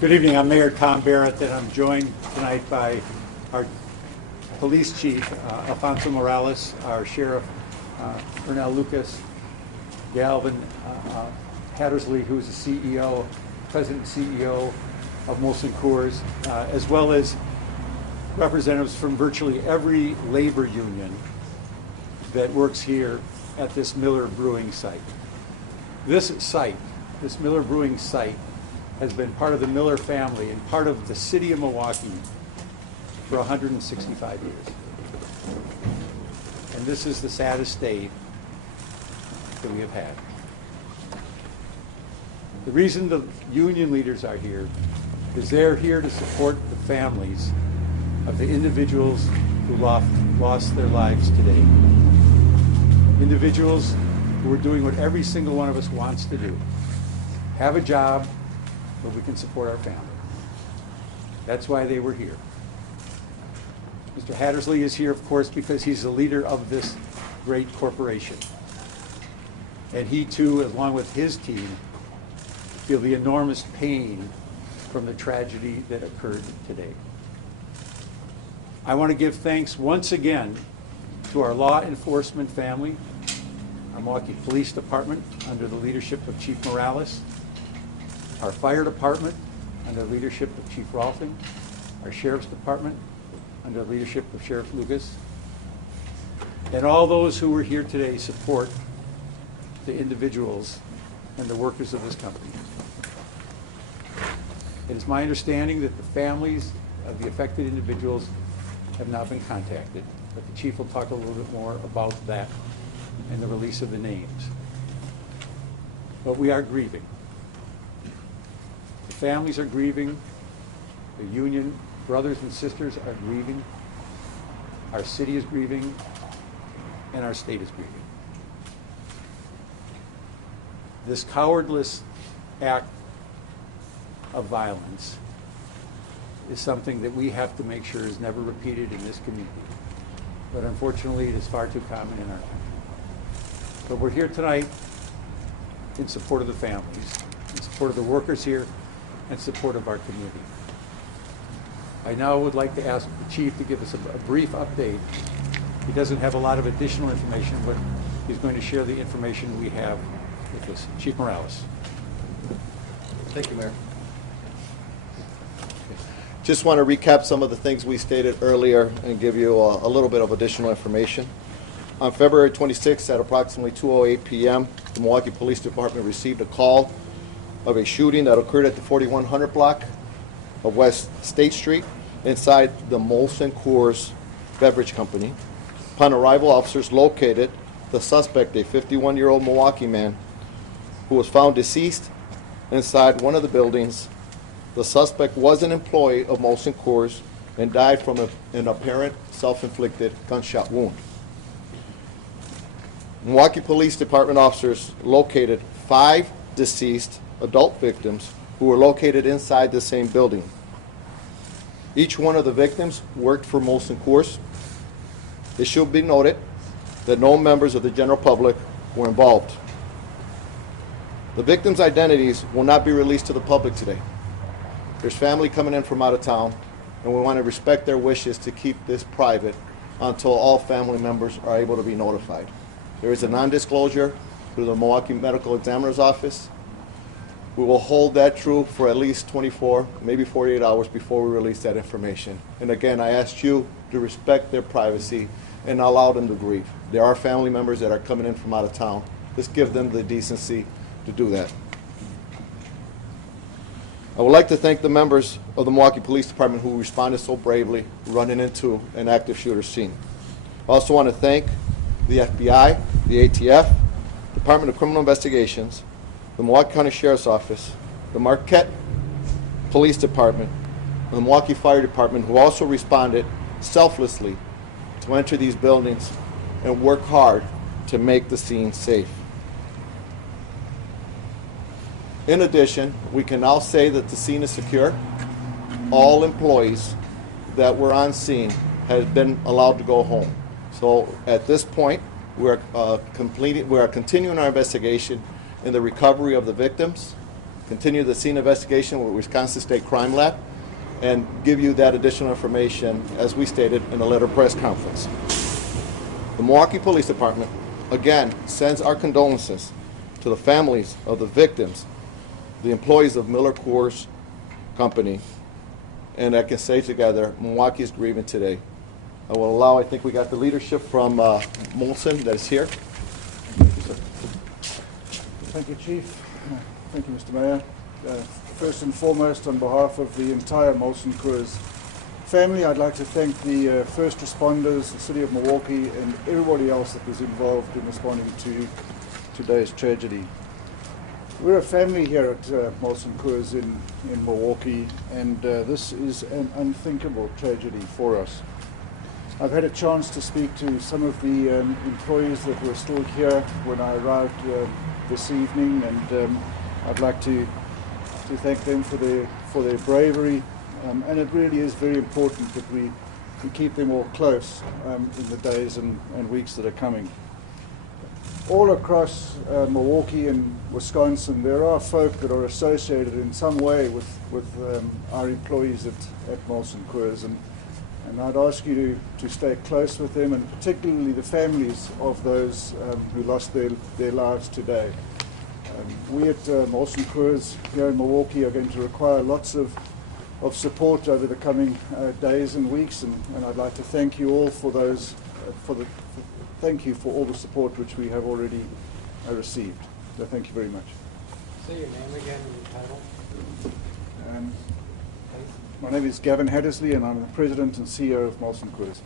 Good evening. I'm Mayor Tom Barrett, and I'm joined tonight by our police chief, Alfonso Morales, our sheriff, Ernell Lucas, Galvin Hattersley, who's the CEO, president and CEO of Molson Coor, as well as representatives from virtually every labor union that works here at this Miller Brewing site. This Miller Brewing site, has been part of the Miller family and part of the city of Milwaukee for 165 years. And this is the saddest day that we have had. The reason the union leaders are here is they're here to support the families of the individuals who lost their lives today. Individuals who are doing what every single one of us wants to do. Have a job where we can support our family. That's why they were here. Mr. Hattersley is here, of course, because he's the leader of this great corporation. And he too, along with his team, feel the enormous pain from the tragedy that occurred today. I want to give thanks once again to our law enforcement family, our Milwaukee Police Department under the leadership of Chief Morales, our fire department under the leadership of Chief Rolfing, our sheriff's department under the leadership of Sheriff Lucas, and all those who were here today support the individuals and the workers of this company. It is my understanding that the families of the affected individuals have not been contacted, but the chief will talk a little bit more about that and the release of the names. But we are grieving. The families are grieving, the union brothers and sisters are grieving, our city is grieving, and our state is grieving. This cowardless act of violence is something that we have to make sure is never repeated in this community. But unfortunately, it is far too common in our country. But we're here tonight in support of the families, in support of the workers here, and support of our community. I now would like to ask the chief to give us a brief update. He doesn't have a lot of additional information, but he's going to share the information we have with us. Chief Morales. Thank you, Mayor. Just want to recap some of the things we stated earlier and give you a little bit of additional information. On February 26th at approximately 2:08 p.m., the Milwaukee Police Department received a call of a shooting that occurred at the 4100 block of West State Street inside the Molson Coors Beverage Company. Upon arrival, officers located the suspect, a 51-year-old Milwaukee man, who was found deceased inside one of the buildings. The suspect was an employee of Molson Coors and died from an apparent self-inflicted gunshot wound. Milwaukee Police Department officers located 5 deceased adult victims who were located inside the same building. Each one of the victims worked for Molson Coors. It should be noted that no members of the general public were involved. The victims' identities will not be released to the public today. There's family coming in from out of town, and we want to respect their wishes to keep this private until all family members are able to be notified. There is a non-disclosure through the Milwaukee Medical Examiner's Office. We will hold that true for at least 24, maybe 48 hours before we release that information. And again, I ask you to respect their privacy and allow them to grieve. There are family members that are coming in from out of town. Let's give them the decency to do that. I would like to thank the members of the Milwaukee Police Department who responded so bravely running into an active shooter scene. I also want to thank the FBI, the ATF, Department of Criminal Investigations, the Milwaukee County Sheriff's Office, the Marquette Police Department, and the Milwaukee Fire Department, who also responded selflessly to enter these buildings and work hard to make the scene safe. In addition, we can now say that the scene is secure. All employees that were on scene have been allowed to go home. So at this point, we are continuing our investigation in the recovery of the victims continue the scene investigation with Wisconsin State Crime Lab, and give you that additional information as we stated in a letter press conference. The Milwaukee Police Department, again, sends our condolences to the families of the victims, the employees of Miller Coors Company, and I can say together, Milwaukee is grieving today. I will allow, I think we got the leadership from Molson that is here. Thank you, Chief. Thank you, Mr. Mayor. First and foremost, on behalf of the entire Molson Coors family, I'd like to thank the first responders, the City of Milwaukee, and everybody else that was involved in responding to today's tragedy. We're a family here at Molson Coors in Milwaukee, and this is an unthinkable tragedy for us. I've had a chance to speak to some of the employees that were still here when I arrived this evening, and I'd like to thank them for their bravery, and it really is very important that we keep them all close in the days and weeks that are coming. All across Milwaukee and Wisconsin, there are folk that are associated in some way with our employees at Molson Coors, and I'd ask you to stay close with them, and particularly the families of those who lost their lives today. We at Molson Coors here in Milwaukee are going to require lots of support over the coming days and weeks, and I'd like to thank you all for those thank you for all the support which we have already received. So thank you very much. Say your name again and your title. My name is Gavin Hattersley, and I'm the President and CEO of Molson Coors.